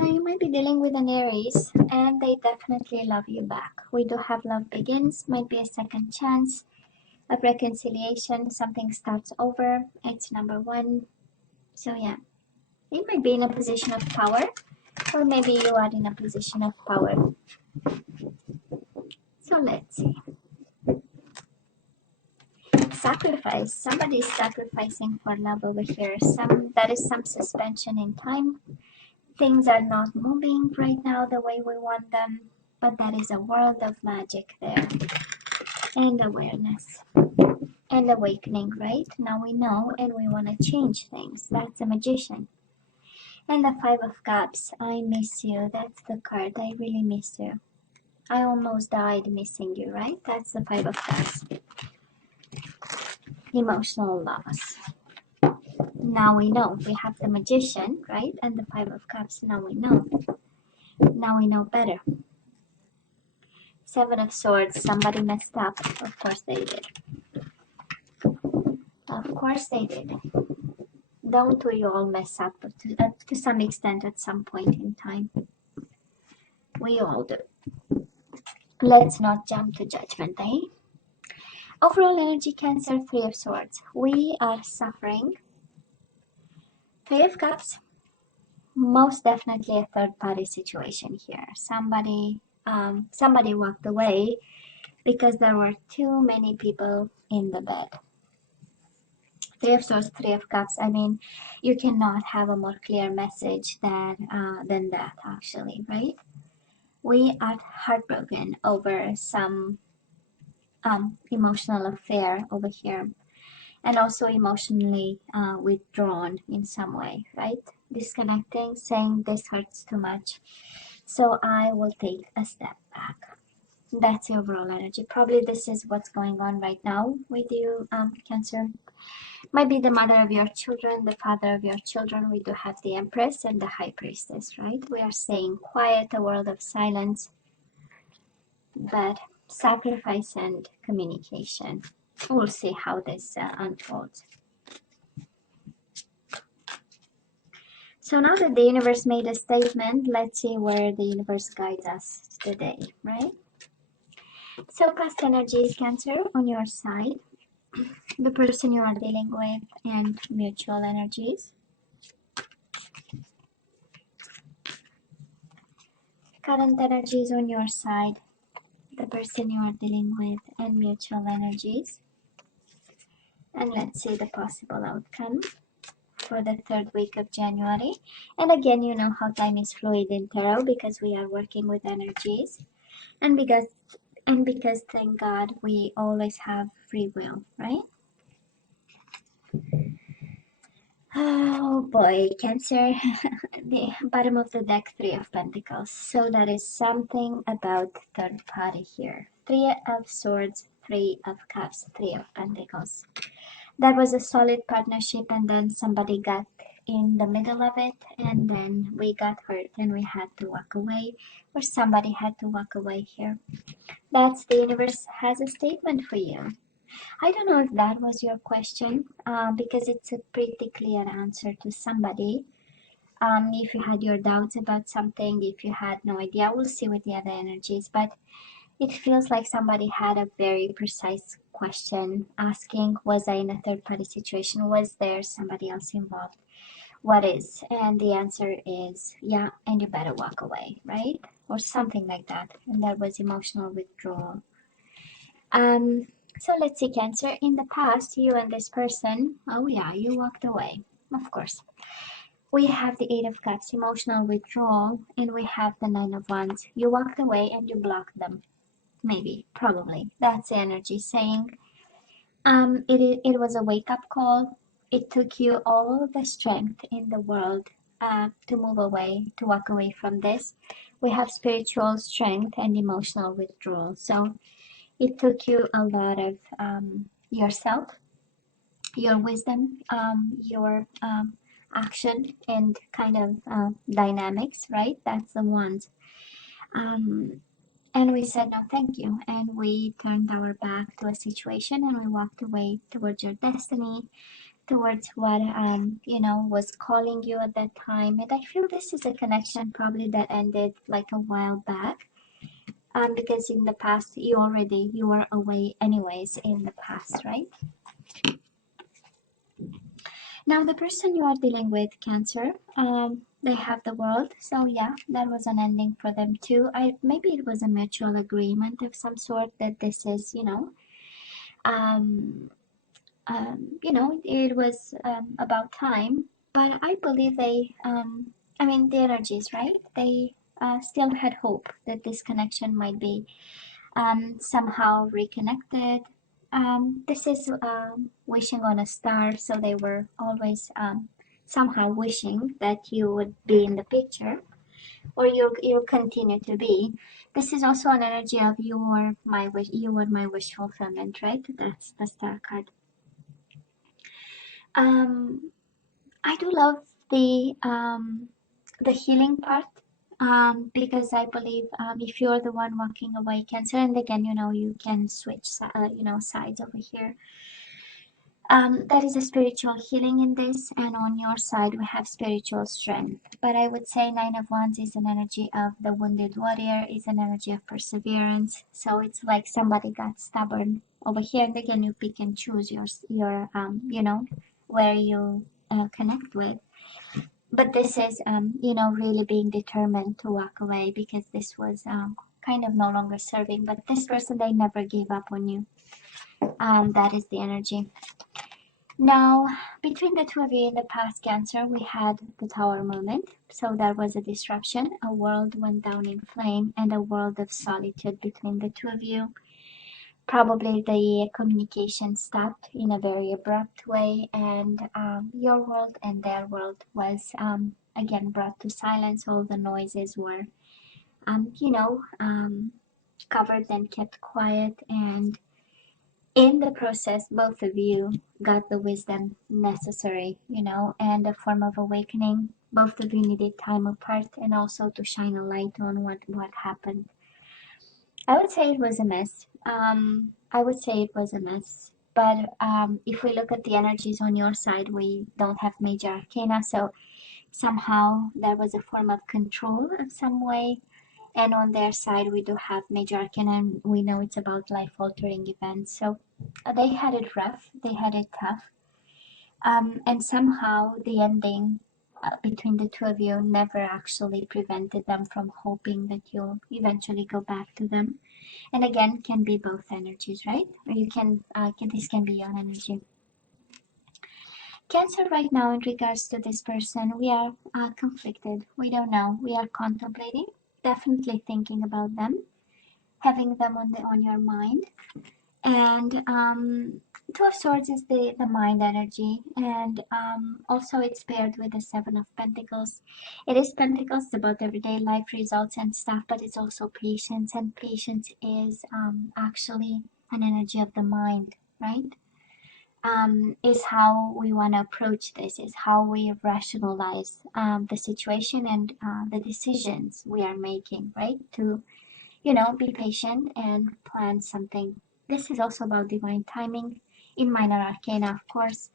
So you might be dealing with an Aries, and they definitely love you back. We do have love begins, might be a second chance, a reconciliation, something starts over. It's number one. So yeah, you might be in a position of power, or maybe you are in a position of power. So let's see. Sacrifice. Somebody is sacrificing for love over here. There is some suspension in time. Things are not moving right now the way we want them, but there is a world of magic there, and awareness and awakening. Right now we know, and we want to change things. That's a magician. And the Five of Cups. I miss you. That's the card. I really miss you. I almost died missing you, right? That's the Five of Cups. Emotional loss. Now we know. We have the Magician, right? And the Five of Cups. Now we know. Now we know better. Seven of Swords. Somebody messed up. Of course they did. Of course they did. Don't we all mess up to some extent at some point in time? We all do. Let's not jump to judgment, eh? Overall energy, Cancer, Three of Swords. We are suffering. Three of Cups. Most definitely a third-party situation here. Somebody walked away because there were too many people in the bed. Three of Swords, Three of Cups. I mean, you cannot have a more clear message than that, actually, right? We are heartbroken over some emotional affair over here, and also emotionally withdrawn in some way, right? Disconnecting, saying this hurts too much, so I will take a step back. That's the overall energy. Probably this is what's going on right now with you, Cancer. Might be the mother of your children, the father of your children. We do have the Empress and the High Priestess, right? We are staying quiet, a world of silence, but sacrifice and communication. We'll see how this unfolds. So now that the universe made a statement, let's see where the universe guides us today, right? So past energies, Cancer, on your side, the person you are dealing with, and mutual energies. Current energies on your side, the person you are dealing with, and mutual energies. And let's see the possible outcome for the third week of January. And again, you know how time is fluid in tarot because we are working with energies, and because thank God we always have free will, right? Oh boy, Cancer. The bottom of the deck, Three of Pentacles. So that is something about third party here. Three of Swords, Three of Cups, Three of Pentacles. That was a solid partnership, and then somebody got in the middle of it, and then we got hurt and we had to walk away, or somebody had to walk away here. That's the universe has a statement for you. I don't know if that was your question, because it's a pretty clear answer to somebody. If you had your doubts about something, if you had no idea, we'll see with the other energies, but it feels like somebody had a very precise question asking, was I in a third party situation? Was there somebody else involved? What is? And the answer is, yeah, and you better walk away, right? Or something like that. And that was emotional withdrawal. So let's see, Cancer. In the past, you and this person, oh yeah, you walked away, of course. We have the Eight of Cups, emotional withdrawal, and we have the Nine of Wands. You walked away and you blocked them. Maybe, probably. That's the energy saying it was a wake-up call. It took you all the strength in the world to move away, to walk away from this. We have spiritual strength and emotional withdrawal. So it took you a lot of yourself, your wisdom, your action, and kind of dynamics, right? That's the ones. And we said no thank you, and we turned our back to a situation and we walked away towards your destiny, towards what you know, was calling you at that time. And I feel this is a connection probably that ended like a while back, because in the past you were away anyways in the past, right? Now the person you are dealing with, Cancer, they have the world, so yeah, that was an ending for them too. I maybe it was a mutual agreement of some sort that this is, um, you know, it was about time. But I believe they, I mean, the energies, right? They still had hope that this connection might be somehow reconnected. This is wishing on a star, so they were always somehow wishing that you would be in the picture, or you'll continue to be. This is also an energy of you were my wish fulfillment, right? That's the star card. Um, I do love the healing part, because I believe if you're the one walking away, Cancer, and again, you know, you can switch sides over here. There is a spiritual healing in this, and on your side we have spiritual strength. But I would say Nine of Wands is an energy of the wounded warrior, is an energy of perseverance. So it's like somebody got stubborn over here, and again you pick and choose your you know, where you connect with. But this is you know, really being determined to walk away because this was kind of no longer serving. But this person, they never gave up on you. That is the energy. Now, between the two of you in the past, Cancer, we had the Tower moment. So there was a disruption, a world went down in flame, and a world of solitude between the two of you. Probably the communication stopped in a very abrupt way, and your world and their world was again brought to silence. All the noises were, you know, covered and kept quiet, and in the process, both of you got the wisdom necessary, you know, and a form of awakening. Both of you needed time apart and also to shine a light on what happened. I would say it was a mess. I would say it was a mess. But if we look at the energies on your side, we don't have major arcana, so somehow there was a form of control of some way. And on their side, we do have major arcana, and we know it's about life-altering events. So they had it rough, they had it tough, and somehow the ending between the two of you never actually prevented them from hoping that you'll eventually go back to them. And again, can be both energies, right? Or you this can be your energy. Cancer, right now, in regards to this person, we are conflicted. We don't know. We are contemplating, definitely thinking about them, having them on your mind. And Two of Swords is the mind energy, and also it's paired with the Seven of Pentacles. It is Pentacles about everyday life results and stuff, but it's also patience, and patience is actually an energy of the mind, right? Is how we want to approach this, is how we rationalize the situation and the decisions we are making, right? To, you know, be patient and plan something. This is also about divine timing in minor arcana, of course,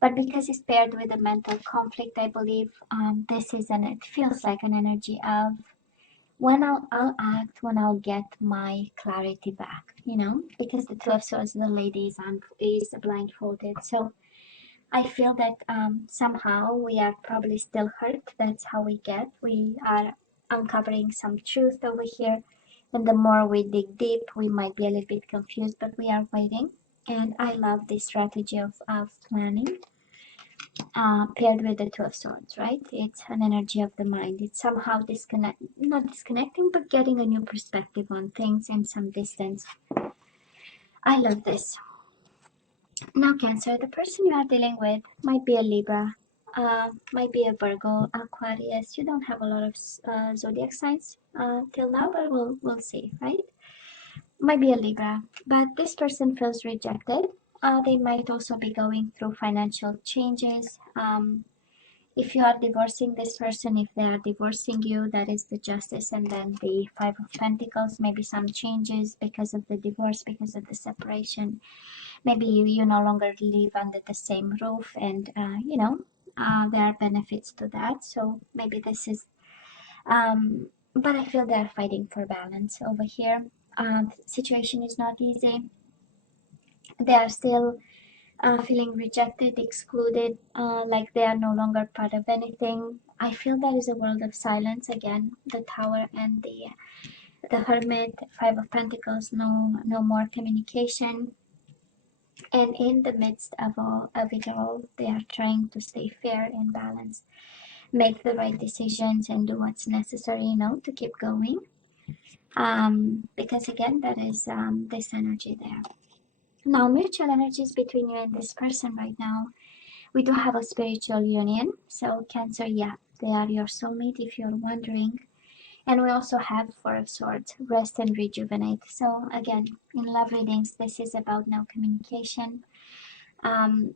but because it's paired with a mental conflict, I believe it feels like an energy of when I'll act when I'll get my clarity back, you know, because the Two of Swords, the lady is blindfolded. So I feel that somehow we are probably still hurt. That's how we are uncovering some truth over here. And the more we dig deep, we might be a little bit confused, but we are waiting. And I love this strategy of planning, paired with the Two of Swords, right? It's an energy of the mind. It's somehow not disconnecting, but getting a new perspective on things and some distance. I love this. Now, Cancer, the person you are dealing with might be a Libra, might be a Virgo, Aquarius. You don't have a lot of zodiac signs till now, but we'll see, right? Might be a Libra, but this person feels rejected. They might also be going through financial changes. If you are divorcing this person, if they are divorcing you, that is the Justice, and then the Five of Pentacles. Maybe some changes because of the divorce, because of the separation. maybe you no longer live under the same roof, and there are benefits to that. So maybe this is but I feel they're fighting for balance over here. Situation is not easy. They are still feeling rejected, excluded, like they are no longer part of anything. I feel there is a world of silence again. The Tower and the Hermit, Five of Pentacles, no more communication. And in the midst of it all, they are trying to stay fair and balanced, make the right decisions, and do what's necessary, to keep going. Because again, that is this energy there. Now, mutual energies between you and this person right now. We do have a spiritual union. So Cancer, yeah, they are your soulmate if you're wondering. And we also have Four of Swords, rest and rejuvenate. So again, in love readings, this is about no communication.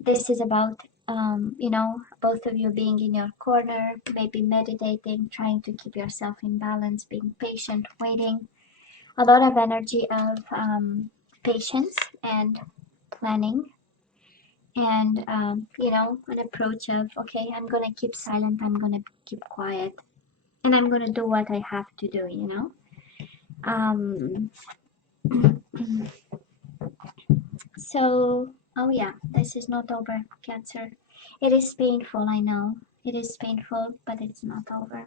This is about, both of you being in your corner, maybe meditating, trying to keep yourself in balance, being patient, waiting. A lot of energy of patience and planning, and an approach of, okay, I'm gonna keep silent, I'm gonna keep quiet, and I'm gonna do what I have to do. um so oh yeah, this is not over, Cancer. It is painful, I know it is painful, but it's not over.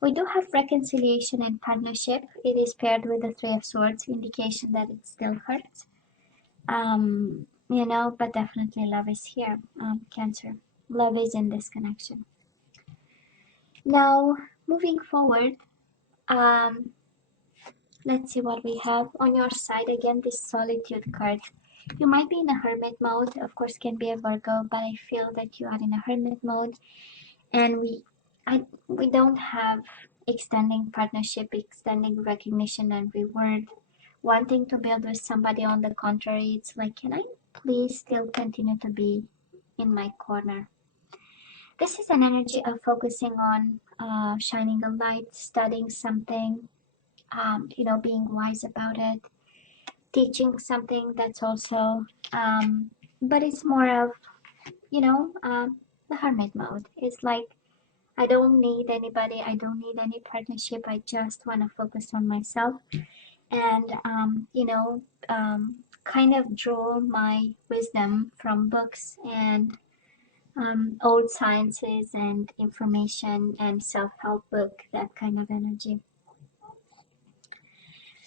We do have reconciliation and partnership. It is paired with the Three of Swords, indication that it still hurts. But definitely love is here, Cancer. Love is in this connection. Now, moving forward, um, let's see what we have on your side. Again, this solitude card. You might be in a hermit mode, of course, can be a Virgo, but I feel that you are in a hermit mode, and we don't have extending partnership, extending recognition and reward, wanting to build with somebody. On the contrary, it's like, can I please still continue to be in my corner? This is an energy of focusing on shining a light, studying something, being wise about it, teaching something. That's also, but it's more of, the hermit mode. It's like, I don't need anybody, I don't need any partnership, I just want to focus on myself, and kind of draw my wisdom from books and old sciences and information and self-help book, that kind of energy.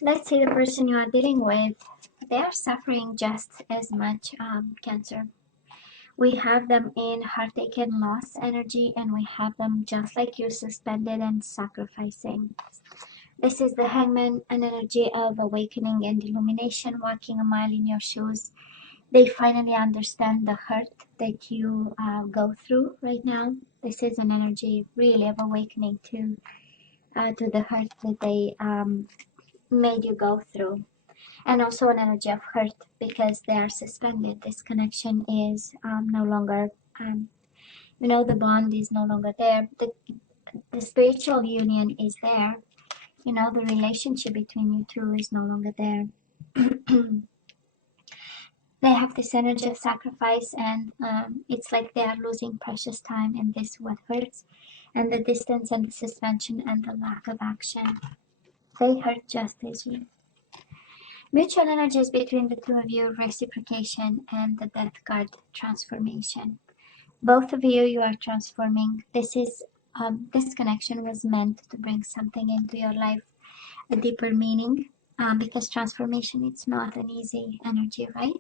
Let's say the person you are dealing with, they are suffering just as much, Cancer. We have them in heartache and loss energy, and we have them just like you, suspended and sacrificing. This is the Hangman, an energy of awakening and illumination, walking a mile in your shoes. They finally understand the hurt that you go through right now. This is an energy really of awakening to the hurt that they made you go through. And also an energy of hurt because they are suspended. This connection is no longer, the bond is no longer there. The spiritual union is there. The relationship between you two is no longer there. They have this energy of sacrifice, and it's like they are losing precious time, and this is what hurts. And the distance and the suspension and the lack of action, they hurt just as you. Mutual energies between the two of you, reciprocation, and the death card, transformation. Both of you, you are transforming. This connection was meant to bring something into your life, a deeper meaning, because transformation, it's not an easy energy, right?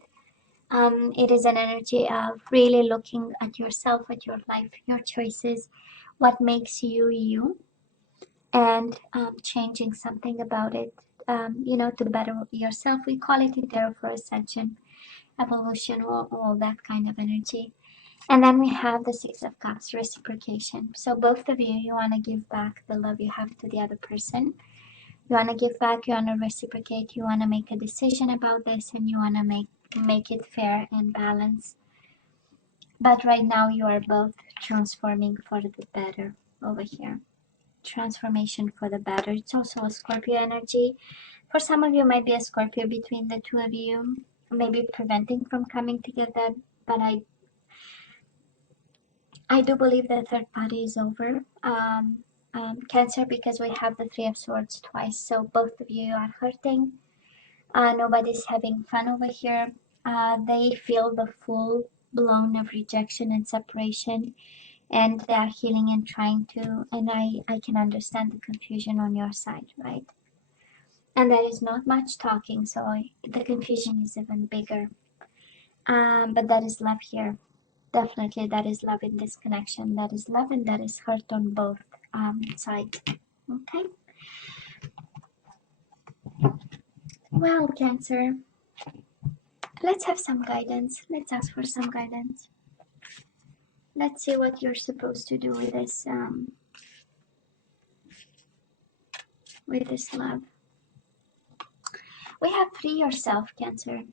It is an energy of really looking at yourself, at your life, your choices, what makes you you, and changing something about it, to better yourself. We call it there for ascension, evolution, all that kind of energy. And then we have the Six of Cups, reciprocation. So both of you, you want to give back the love you have to the other person. You want to give back, you want to reciprocate, you want to make a decision about this, and you want to make it fair and balanced. But right now you are both transforming for the better over here. Transformation for the better. It's also a Scorpio energy. For some of you, might be a Scorpio between the two of you. maybe preventing from coming together. But I do believe the third party is over. Cancer, because we have the Three of Swords twice, so both of you are hurting. Nobody's having fun over here. They feel the full blown of rejection and separation, and they are healing and trying to, and I can understand the confusion on your side, right? And there is not much talking, so the confusion is even bigger. But that is love here. Definitely, that is love in this connection. That is love, and that is hurt on both sides. Okay. Well, Cancer, let's have some guidance. Let's ask for some guidance. Let's see what you're supposed to do with this love. We have free yourself, Cancer.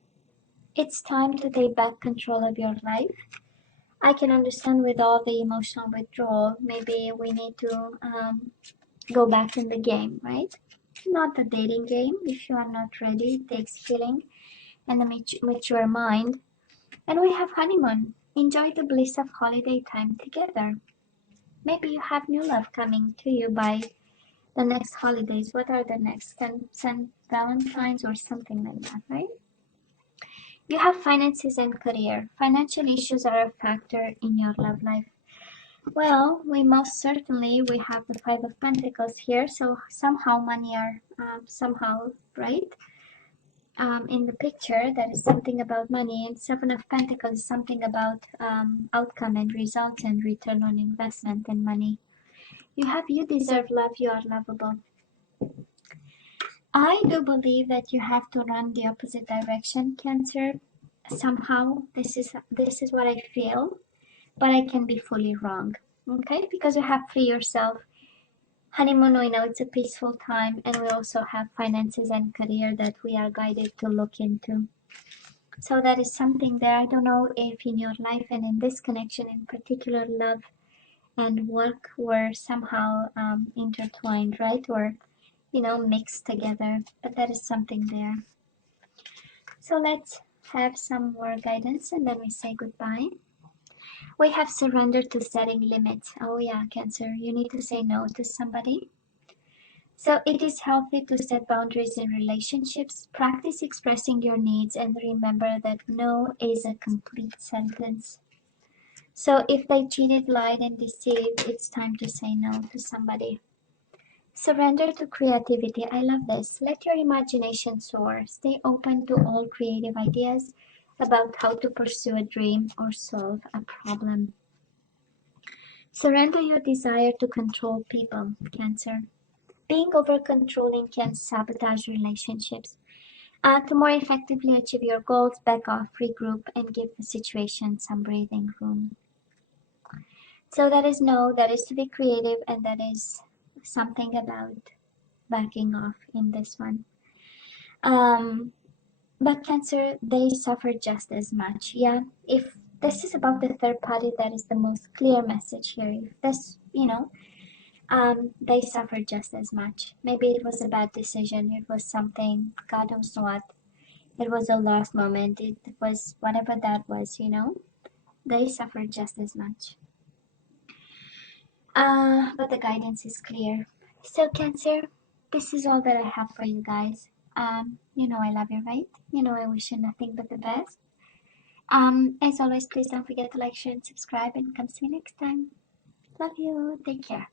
It's time to take back control of your life. I can understand with all the emotional withdrawal, maybe we need to go back in the game, right? Not the dating game. If you are not ready, it takes healing and a mature mind. And we have honeymoon. Enjoy the bliss of holiday time together. Maybe you have new love coming to you by the next holidays. What are the next? St. Valentine's or something like that, right? You have finances and career. Financial issues are a factor in your love life. Well, we have the Five of Pentacles here, so somehow money are somehow, right? In the picture, there is something about money, and Seven of Pentacles is something about outcome and results and return on investment and money. You deserve love, you are lovable. I do believe that you have to run the opposite direction, Cancer. Somehow, this is what I feel, but I can be fully wrong. Okay, because you have free yourself. Honeymoon, we know it's a peaceful time, and we also have finances and career that we are guided to look into. So that is something there. I don't know if in your life and in this connection in particular, love and work were somehow intertwined, right? Or, mixed together, but that is something there. So let's have some more guidance and then we say goodbye. We have surrender to setting limits. Oh yeah, Cancer, you need to say no to somebody. So it is healthy to set boundaries in relationships. Practice expressing your needs and remember that no is a complete sentence. So if they cheated, lied, and deceived, it's time to say no to somebody. Surrender to creativity. I love this. Let your imagination soar. Stay open to all creative ideas about how to pursue a dream or solve a problem. Surrender your desire to control people, Cancer. Being over-controlling can sabotage relationships. To more effectively achieve your goals, back off, regroup, and give the situation some breathing room. So that is no, that is to be creative, and that is something about backing off in this one. But Cancer, they suffer just as much. Yeah, if this is about the third party, that is the most clear message here. If this, they suffer just as much. Maybe it was a bad decision. It was something, God knows what. It was a lost moment. It was whatever that was, They suffer just as much. But the guidance is clear. So Cancer, this is all that I have for you guys. I love you, right? I wish you nothing but the best. As always, please don't forget to like, share, and subscribe, and come see me next time. Love you. Take care.